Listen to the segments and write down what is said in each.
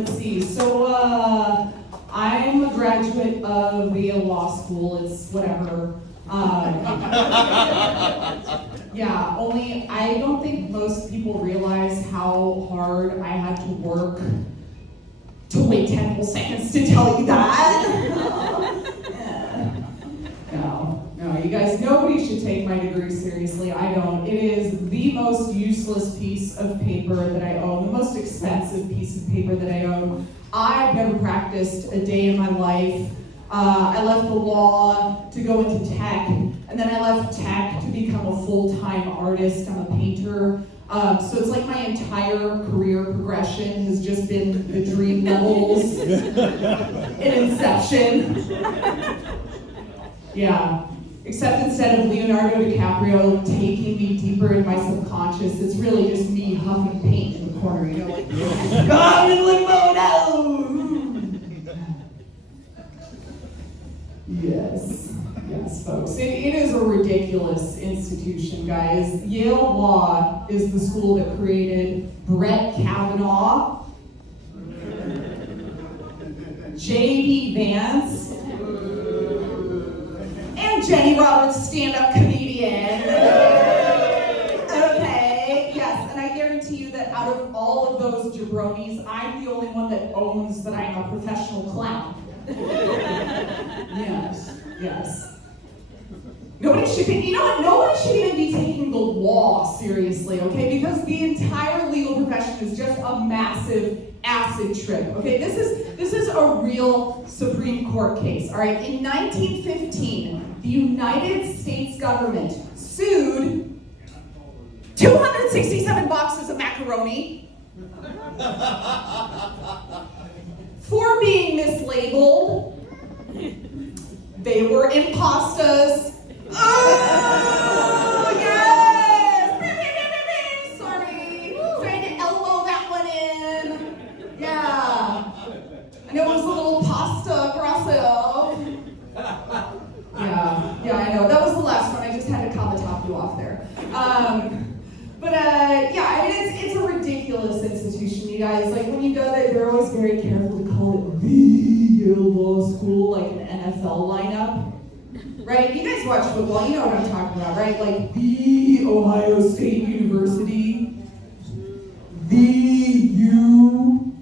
Let's see. So, I'm a graduate of the Yale Law School. It's whatever. Yeah, only I don't think most people realize how hard I had to work to wait 10 whole seconds to tell you that. No, you guys, nobody should take my degree seriously. I don't. It is the most useless piece of paper that I own, the most expensive piece of paper that I own. I've never practiced a day in my life. I left the law to go into tech, and then I left tech to become a full-time artist. I'm a painter. So it's like my entire career progression has just been the dream levels in Inception. Yeah. Except instead of Leonardo DiCaprio taking me deeper in my subconscious, it's really just me huffing paint in the corner, you know, like, I'm in limbo now! Yes, folks. It is a ridiculous institution, guys. Yale Law is the school that created Brett Kavanaugh, J.D. Vance, and Jenny Roberts, stand-up comedian. Okay, yes, and I guarantee you that out of all of those jabronis, I'm the only one that owns that I'm a professional clown. Yes. Nobody should even be taking the law seriously, okay? Because the entire legal profession is just a massive acid trip, okay? This is a real Supreme Court case, all right? In 1915, the United States government sued 267 boxes of macaroni for being mislabeled. They were impastas. Oh, yes! Sorry. Trying to elbow that one in. Yeah. And it was a little pasta grasso. Yeah, I know. That was the last one. I just had to top you off there. Yeah, I mean, it's a ridiculous institution, you guys. Like, when you go there, they're always very careful to call it the Yale Law School, like an NFL lineup. Right? You guys watch football, you know what I'm talking about, right? Like, the Ohio State University, the U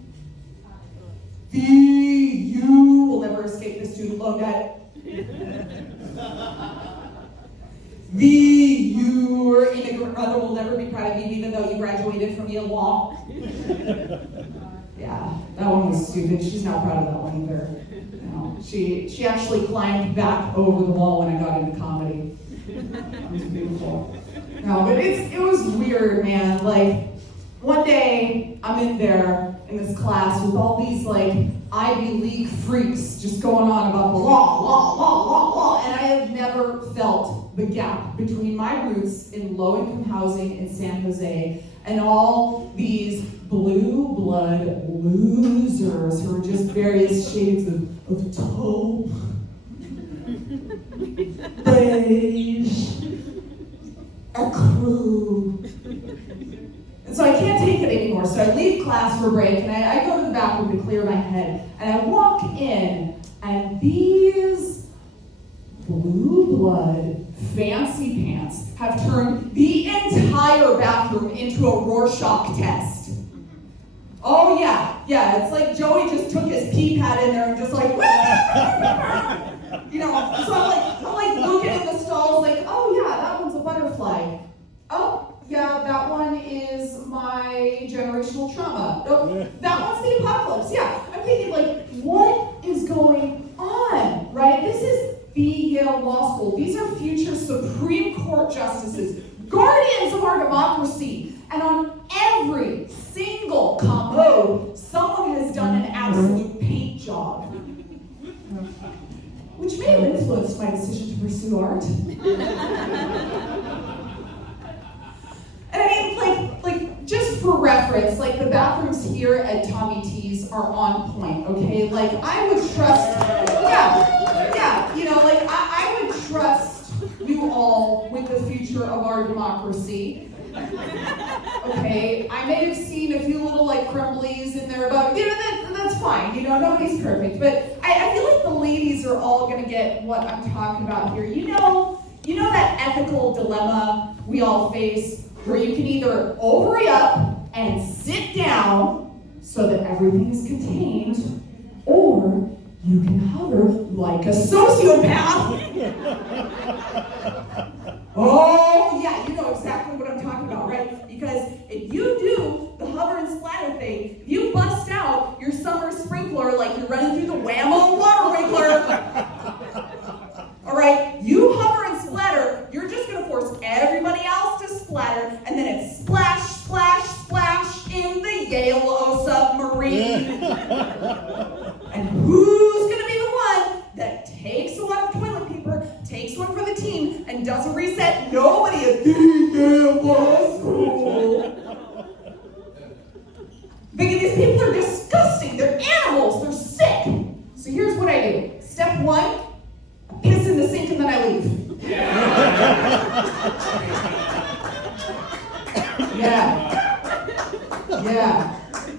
will never escape the student loan debt. Your immigrant brother will never be proud of you, even though you graduated from Yale Law. Yeah, that one was stupid. She's not proud of that one either. No, she actually climbed back over the wall when I got into comedy. That was beautiful. No, but it was weird, man. Like, one day I'm in there in this class with all these like Ivy League freaks just going on about the law, and I have never felt the gap between my roots in low-income housing in San Jose and all these blue blood losers who are just various shades of taupe, beige, a crew. And so I can't take it anymore. So I leave class for break, and I go to the bathroom to clear my head. And I walk in, and these blue blood fancy pants have turned the entire bathroom into a Rorschach test. Oh yeah, it's like Joey just took his pee pad in there and just like, you know. So I'm like looking at the stalls, like, oh yeah, that one's a butterfly. Oh yeah, that one is my generational trauma. Oh, that one's the apocalypse. Yeah, I'm thinking like, what is going on, right? This is the Yale Law School. These are future Supreme Court justices, guardians of our democracy. And on every single commode, someone has done an absolute paint job. Which may have influenced my decision to pursue art. And I mean, like, just for reference, like, the bathrooms here at Tommy T's are on point, okay? Like, I would trust, you know, like, I would trust you all with the future of our democracy. Okay, I may have seen a few little, like, crumblies in there about, you know, fine. You know, nobody's perfect. But I feel like the ladies are all going to get what I'm talking about here. You know that ethical dilemma we all face where you can either ovary up and sit down so that everything is contained, or you can hover like a sociopath. Oh, yeah, you know exactly what I'm talking about, right? Because if you do the hover and splatter thing, if you bust out your summer sprinkler like you're running through the Whammo water wiggler, all right, you hover and splatter, you're just going to force everybody else to splatter, and then it's splash, splash, splash in the Yale submarine. And who's going to be the one that takes a lot of toilet paper, takes one for the team, and does a reset? Nobody at the Yale Law School. Because these people are disgusting. They're animals. They're sick. So here's what I do. Step 1, I piss in the sink and then I leave. Yeah.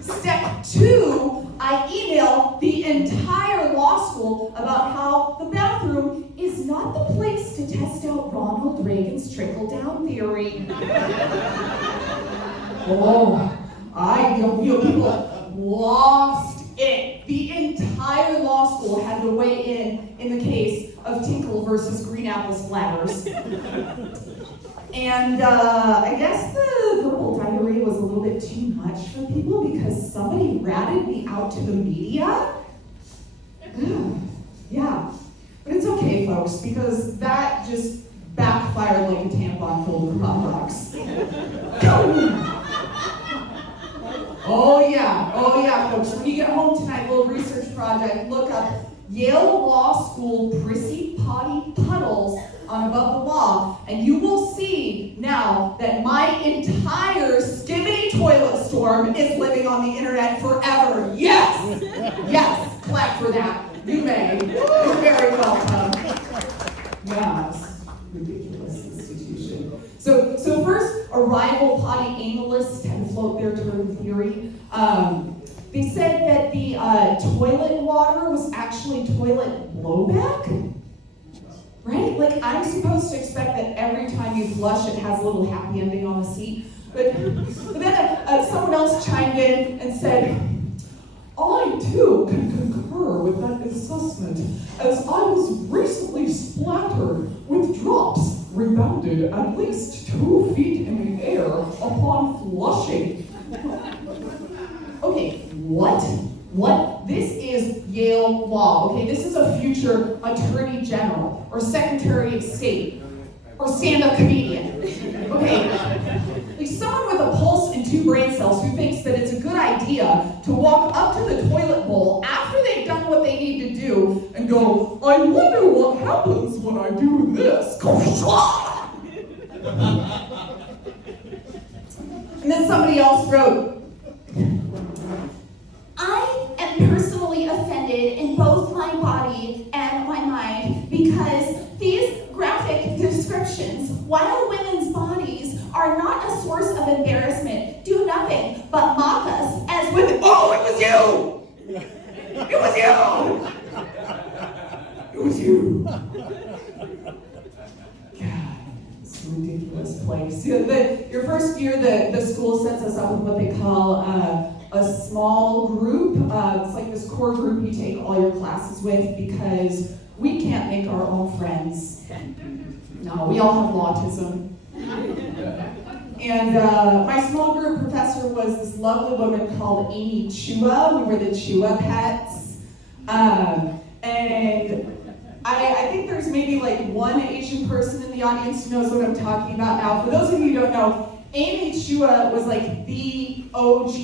Step 2, I email the entire law school about how the bathroom is not the place to test out Ronald Reagan's trickle-down theory. People lost it. The entire law school had to weigh in the case of Tinkle versus green apple splatters. And I guess the verbal diarrhea was a little bit too much for people because somebody ratted me out to the media. Yeah, but it's okay, folks, because that just backfired like a tampon filled with hot dogs. Oh yeah, folks, when you get home tonight, little research project, look up Yale Law School prissy potty puddles on Above the Law, and you will see now that my entire skibbity toilet storm is living on the internet forever. Yes, clap for that. You may. You're very welcome. Yes, ridiculous institution. So first, a rival potty analyst had to float their turn theory. They said that the toilet water was actually toilet blowback. Right? Like, I'm supposed to expect that every time you flush, it has a little happy ending on the seat. But then someone else chimed in and said, I too can concur with that assessment, as I was recently splattered with drops rebounded at least 2 feet in the air upon flushing. Okay, what? This is Yale Law, okay? This is a future attorney general, or secretary of state, or stand-up comedian, okay? Like someone with a pulse and 2 brain cells who thinks that it's a good idea to walk up to the toilet bowl after they've done what they need to do and go, I wonder what happens when I do this. And then somebody else wrote, I am personally offended in both my body and my mind because these graphic descriptions, while women's bodies are not a source of embarrassment, do nothing but mock us as women. Oh, it was you! It was you! It was you. God, it's a ridiculous place. Your first year, the school sets us up with what they call a small group. It's like this core group you take all your classes with because we can't make our own friends. No, we all have autism. And my small group professor was this lovely woman called Amy Chua. We were the Chua pets. And I think there's maybe like one Asian person in the audience who knows what I'm talking about now. For those of you who don't know, Amy Chua was like the OG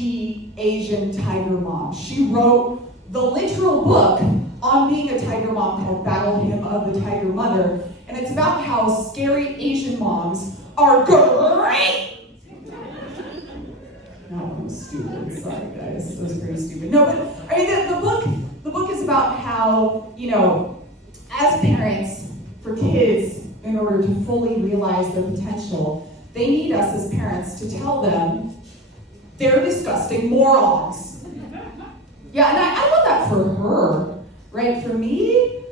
Asian tiger mom. She wrote the literal book on being a tiger mom called Battle Hymn of the Tiger Mother. And it's about how scary Asian moms are great. No, I'm stupid. Sorry, guys. That was pretty stupid. No, but I mean, the book is about how, you know, as parents, for kids, in order to fully realize their potential, they need us as parents to tell them they're disgusting morons. Yeah, and I love that for her, right? For me,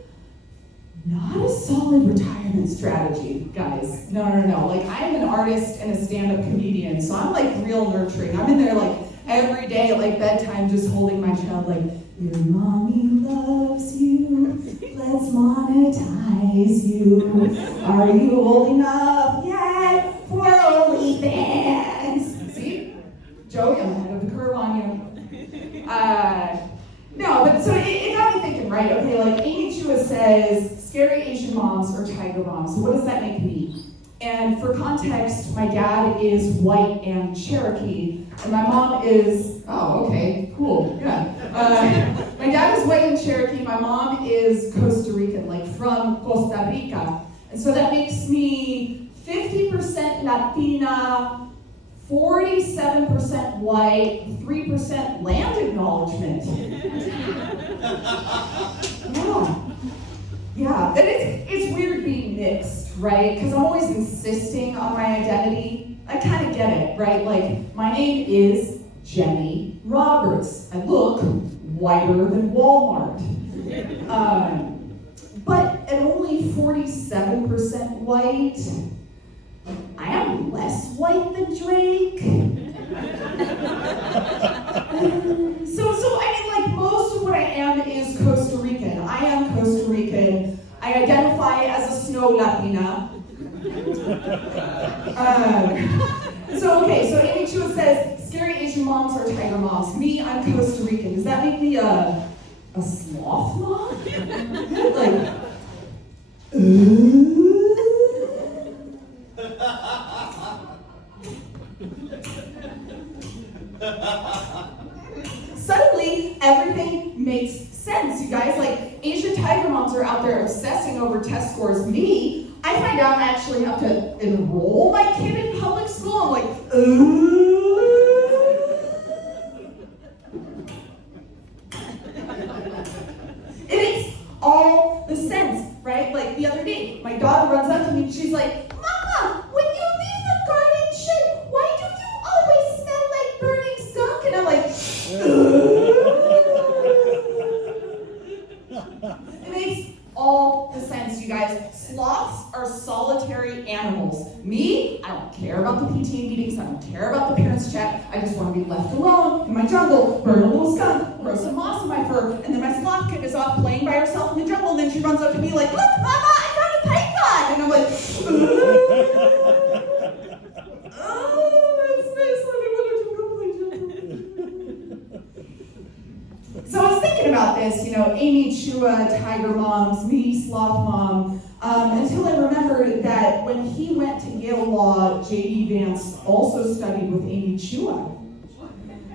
not a solid retirement strategy, guys. No. Like, I'm an artist and a stand-up comedian, so I'm like real nurturing. I'm in there like every day at like bedtime just holding my child like, your mommy loves you, let's monetize you. Are you old enough yet for OnlyFans? See? Joey, I'm ahead of the curve on you. No, but so it got me thinking, right? Okay, like Amy Chua says, scary Asian moms or tiger moms. So what does that make me? And for context, my dad is white and Cherokee, and my mom is, oh, okay, cool, yeah. My dad is white and Cherokee, my mom is Costa Rican, like from Costa Rica. And so that makes me 50% Latina, 47% white, 3% land acknowledgement. Yeah, and it's weird being mixed, right? Because I'm always insisting on my identity. I kind of get it, right? Like, my name is Jenny Roberts. I look whiter than Walmart. But at only 47% white, I am less white than Drake. So I mean, like, most of what I am is Costa Rican. I am Costa Rican. I identify as a snow Latina. So Amy Chua says, scary Asian moms or tiger moms. Me, I'm Costa Rican. Does that make me a sloth mom? Like, Suddenly, everything makes sense, you guys. Like, Asian tiger moms are out there obsessing over test scores. Me, I find out I actually have to enroll my kid in public school. I'm like, It makes all the sense, right? Like, the other day, my daughter runs up to me and she's like, Mama, when you leave the garden shed, why do you always smell like burning skunk? And I'm like, It makes all the sense, you guys. Sloths are solitary animals. Me, I don't care about the PTA meetings, I don't care about the parents' chat. I just want to be left alone in my jungle, burn a little skunk, grow some moss in my fur, and then my sloth kid is off playing by herself in the jungle, and then she runs up to me like, look, Mama, I found a python! And I'm like, that's nice, honey, what did you go play jungle? So I was thinking about this, Amy Chua, tiger moms, me, sloth mom, until I remembered that when he went to Yale Law, J.D. Vance also studied with Amy Chua.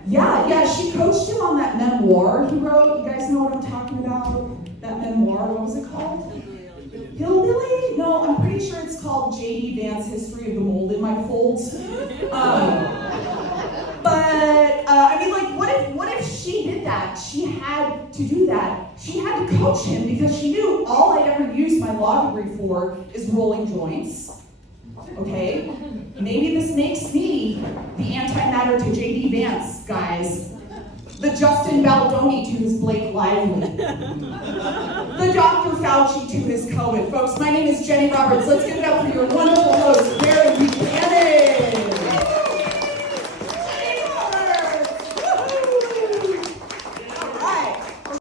Yeah, she coached him on that memoir he wrote. You guys know what I'm talking about? That memoir, what was it called? Hillbilly? No, I'm pretty sure it's called J.D. Vance, History of the Mold in My Folds. What if she did that? She had to do that. She had to coach him because she knew all I'd ever used my law degree for is rolling joints. Okay? Maybe this makes me the antimatter to J.D. Vance, guys. The Justin Baldoni to his Blake Lively. The Dr. Fauci to his COVID. Folks, my name is Jenny Roberts. Let's give it up for your wonderful